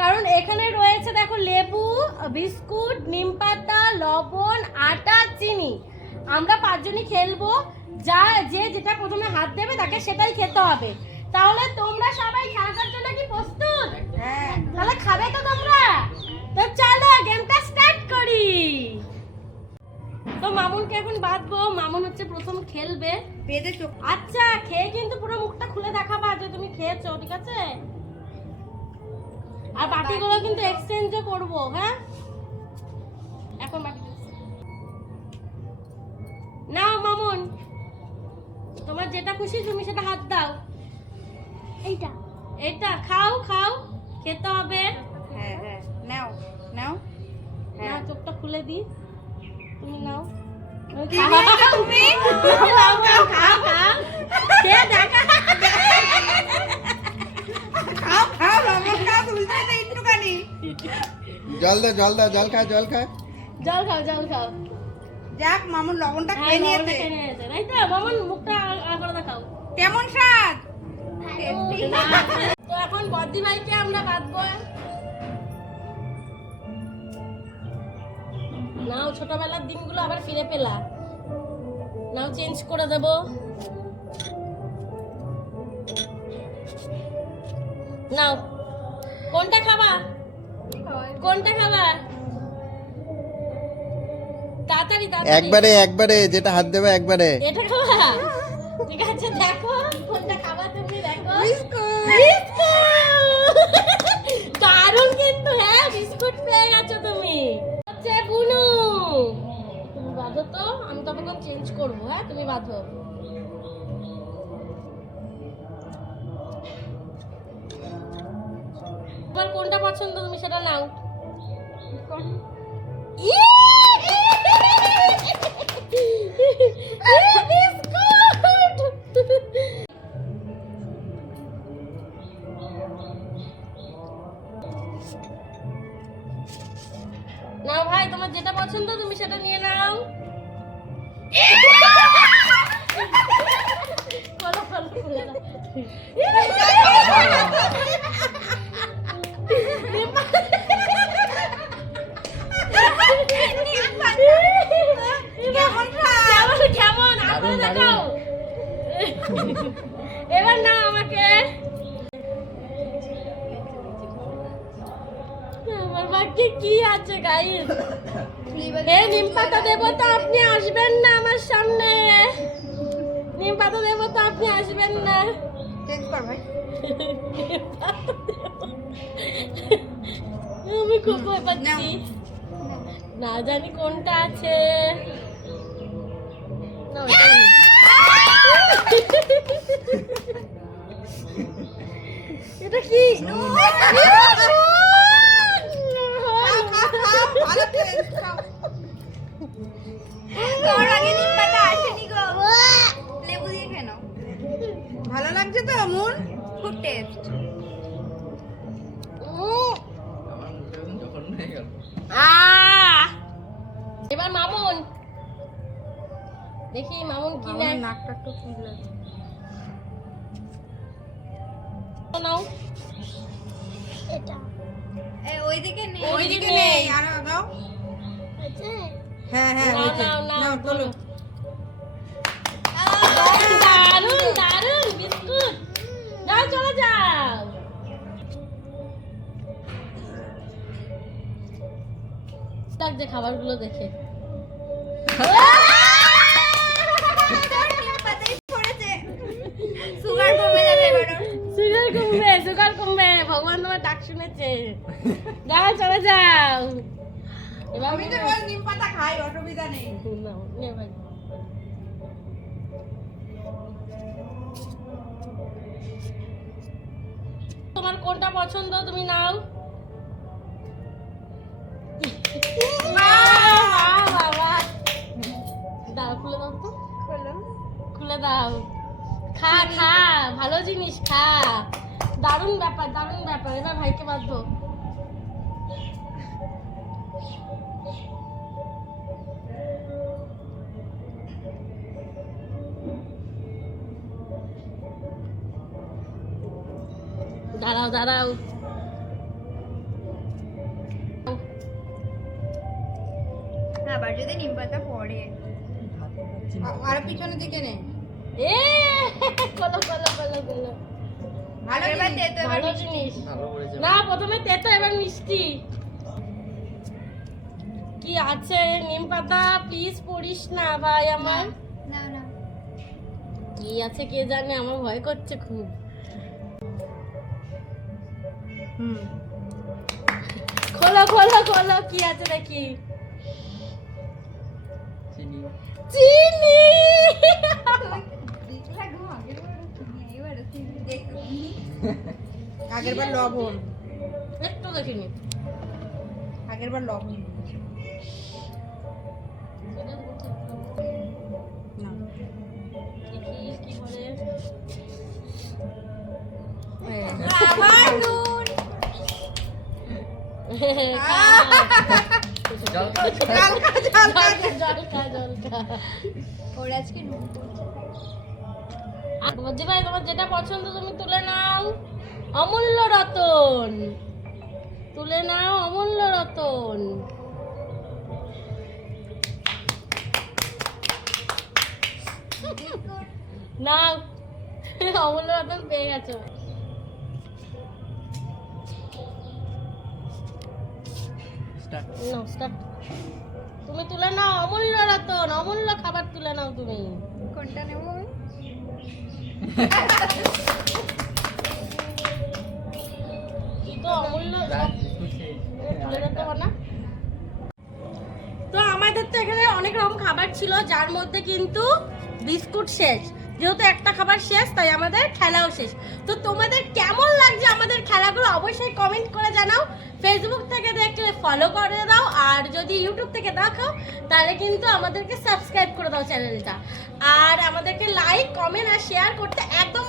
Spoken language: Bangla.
কারণ এখানে রয়েছে দেখো লেবু, বিস্কুট, নিমপাতা, লবণ, আটা, চিনি। আমরা 5 জনই খেলবো, যা যে যেটা প্রথমে হাত দেবে তাকে সেটাই খেতে হবে। তাহলে তোমরা সবাই খেলার জন্য কি প্রস্তুত? হ্যাঁ। তাহলে খাবে তো তোমরা? তো চলো গেমটা স্টার্ট করি। তো মামুনকে এখন বাঁধবো, মামুন হচ্ছে প্রথম খেলবে। বেঁধে চোখ। আচ্ছা, খেয়ে কিন্তু পুরো মুখটা খুলে দেখাবা যে তুমি খেয়েছো, ঠিক আছে? আর বাটিগুলো কিন্তু এক্সচেঞ্জও করব, হ্যাঁ? এখন বাটি নাও মামুন, তোমার যেটা খুশি তুমি সেটা হাত দাও। এইটা এইটা খাও খাও, খেতে হবে। হ্যাঁ হ্যাঁ, নাও নাও। না, চোখটা খুলে দি, তুমি নাও। কি নিয়েছো তুমি? খাও খাও খাও খাও, খেয়ে দেখা। খাও খাও, লবণ খাও, তুমি তো একটুখানি। জল দাও, জল দাও, জল খা, জল খা। জল খাও জল খাও। যাক, মামুন লবণটা হ্যাঁ, খেয়ে লবণটা নিয়েছে। খেয়ে নিয়েছে, তাই তো? মামুন মুখটা আবার দেখাও। কেমন স্বাদ? তো এখন বদ্দি ভাইকে আমরা বাঁধবো। নাও, ছোটবেলার দিনগুলো আবার ফিরে পেলা। নাও, চেঞ্জ করে দেব। নাও, কোনটা খাবা? কোনটা খাবা? তাড়াতাড়ি তাড়াতাড়ি। একবারে একবারে, যেটা হাত দেবে একবারে। এটা খাবা? ঠিক আছে, দেখো কোনটা খাবা তুমি, দেখো। বিস্কুট। দারুণ কিন্তু, হ্যাঁ বিস্কুট পেয়ে গেছো তুমি। হচ্ছে বুনু, তুমি বাঁধো তো, আমি ততক্ষণ চেঞ্জ করবো। হ্যাঁ, তুমি বাঁধো। তোমার কোনটা পছন্দ তুমি সেটা নাও। বিস্কুট। নাও ভাই, তোমার যেটা পছন্দ তুমি সেটা নিয়ে নাও। খোলো, খোলো, খুলে দাও। কেমন স্বাদ? কেমন কেমন আবার দেখাও। এবার না আমাকে। আমার ভাগ্যে কি আছে গাইস? হে নিমপাতা দেবতা, আপনি আসবেন না আমার সামনে। নিমপাতা দেবতা, আপনি আসবেন না। চেঞ্জ কর ভাই। আমি খুব ভয় পাচ্ছি, না জানি কোনটা আছে। না, ওইটাই নিই। এটা কি? ভালো টেস্ট, খাও। তোর আগে নিমপাতা আসেনি গো। লেবু দিয়ে খেয়ে নাও। ভালো লাগছে তো আমুন? খুব টেস্ট। এবার মামুন, দেখি মামুন কি নেয়। নাকটা একটু ফুলে। নাও। ওইদিকে নেই, ওইদিকে ওইদিকে নেই। নেই, আর দাও। হ্যাঁ হ্যাঁ, নাও হয়েছে। নাও নাও, নাও তোলো। দারুন দারুন বিস্কুট। যাও, চলে যাও। লাগছে খাবারগুলো দেখে। সুগার কমে যাবে এবার। সুগার কমবে, সুগার কমবে, ভগবান তোমার ডাক শুনেছে। যাও, চলে যাও। এবার আমি তো রোজ নিম পাতা খাই, অসুবিধা নেই। নাও, নে ভাই। তোমার কোনটা পছন্দ তুমি নাও। বাবা, দাও, খুলে দাও তো, খুলে দাও। খা খা, ভালো জিনিস খা। দারুণ ব্যাপার, দারুণ ব্যাপার। এবার ভাইকে বাঁধো। দাঁড়াও দাঁড়াও। আবার যদি নিম পাতা পড়ে আর পিছনের দিকে নে এ কলো কলো কলো কলো ভালো এবার দে তো এবার ভালো মিষ্টি। জিনিস ভালো করেছে না প্রথমে তেতো এবার মিষ্টি কি আছে নিম পাতা প্লিজ পড়িস না ভাই আমার না না কি আছে কে জানে আমার ভয় করছে খুব খোলো খোলো খোলো কি আছে দেখি চিনি দেখলা গো আগের বার এবার দেখ আগের বার লবণ একটু দেখিনি আগের বার লবণ না দেখি কি বলে আবার নুন জল খা জল খা জল খা জল খা জল খা ওর আজকে নুন পড়ছে বলছি ভাই তোমার যেটা পছন্দ তুমি তুলে নাও অমূল্য রতন তুলে নাও অমূল্য রতন নাও অমূল্য রতন পেয়ে গেছো নাও start। তুমি তুলে নাও অমূল্য রতন অমূল্য খাবার তুলে নাও তুমি কোনটা নেব আমি কি তো অমূল্য তুলে দিতে পার না তো আমাদের তো এখানে অনেক রকম খাবার ছিল যার মধ্যে কিন্তু বিস্কুট শেষ যেহেতু একটা খাবার শেষ তাই আমাদের খেলাও শেষ তো তোমাদের কেমন লাগছে আমাদের খেলাগুলো অবশ্যই কমেন্ট করে জানাও ফেসবুক থেকে দেখলে ফলো করে দাও আর যদি ইউটিউব থেকে দেখো তাহলে কিন্তু আমাদেরকে সাবস্ক্রাইব করে দাও চ্যানেলটা আর আমাদেরকে লাইক কমেন্ট আর শেয়ার করতে একদম